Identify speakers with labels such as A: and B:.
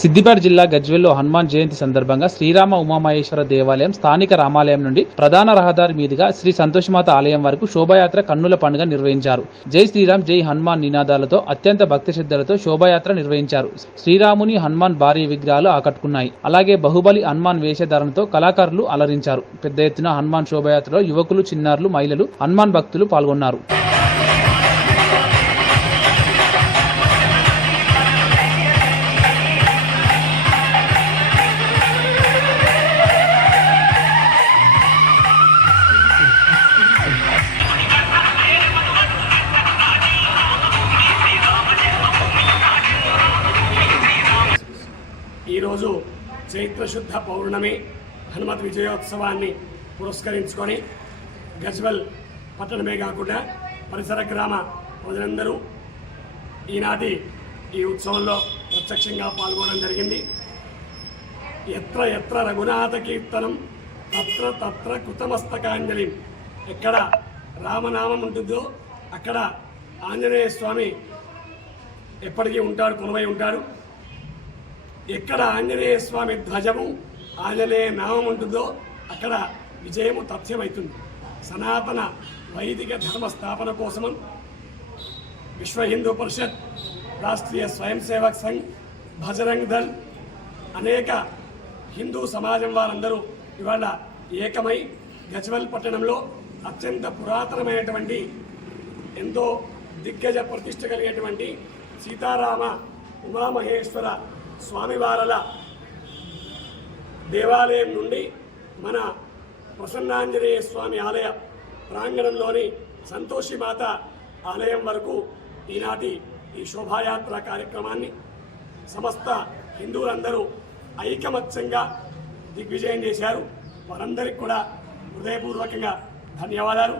A: సిద్దిపేట జిల్లా గజ్వెల్లో హనుమాన్ జయంతి సందర్భంగా శ్రీరామ ఉమామహేశ్వర దేవాలయం స్థానిక రామాలయం నుండి ప్రధాన రహదారి మీదుగా శ్రీ సంతోషమాత ఆలయం వరకు శోభాయాత్ర కన్నుల పండుగ నిర్వహించారు. జై శ్రీరామ్ జై హనుమాన్ నినాదాలతో అత్యంత భక్తి శ్రద్ధలతో శోభాయాత్ర నిర్వహించారు. శ్రీరాముని హనుమాన్ భారీ విగ్రహాలు ఆకట్టుకున్నాయి. అలాగే బాహుబలి హనుమాన్ వేషధారణతో కళాకారులు అలరించారు. పెద్ద ఎత్తున హనుమాన్ శోభాయాత్రలో యువకులు చిన్నారులు మహిళలు హనుమాన్ భక్తులు పాల్గొన్నారు.
B: ఈరోజు చైత్ర శుద్ధ పౌర్ణమి హనుమత్ విజయోత్సవాన్ని పురస్కరించుకొని గజ్వల్ పట్టణమే కాకుండా పరిసర గ్రామ ప్రజలందరూ ఈనాటి ఈ ఉత్సవంలో ప్రత్యక్షంగా పాల్గొనడం జరిగింది. ఎత్ర ఎత్ర రఘునాథ కీర్తనం తత్ర తత్ర కృతమస్తకాంజలి. ఎక్కడ రామనామం ఉంటుందో అక్కడ ఆంజనేయ స్వామి ఎప్పటికీ ఉంటాడు కొనవై ఉంటాడు. ఎక్కడ ఆంజనేయ స్వామి ధ్వజము ఆంజనేయ నామం ఉంటుందో అక్కడ విజయము తథ్యమవుతుంది సనాతన వైదిక ధర్మ స్థాపన కోసము విశ్వ హిందూ పరిషత్ రాష్ట్రీయ స్వయం సేవక్ సంఘ్ భజరంగ్ దళ్ అనేక హిందూ సమాజం వారందరూ ఇవాళ ఏకమై గజ్వల్ పట్టణంలో అత్యంత పురాతనమైనటువంటి ఎంతో దిగ్గజ ప్రతిష్ట కలిగేటువంటి సీతారామ ఉమామహేశ్వర స్వామివారల దేవాలయం నుండి మన ప్రసన్నాంజనేయ స్వామి ఆలయ ప్రాంగణంలోని సంతోషిమాత ఆలయం వరకు ఈనాటి ఈ శోభాయాత్ర కార్యక్రమాన్ని సమస్త హిందువులందరూ ఐకమత్యంగా దిగ్విజయం చేశారు. వారందరికీ కూడా హృదయపూర్వకంగా ధన్యవాదాలు.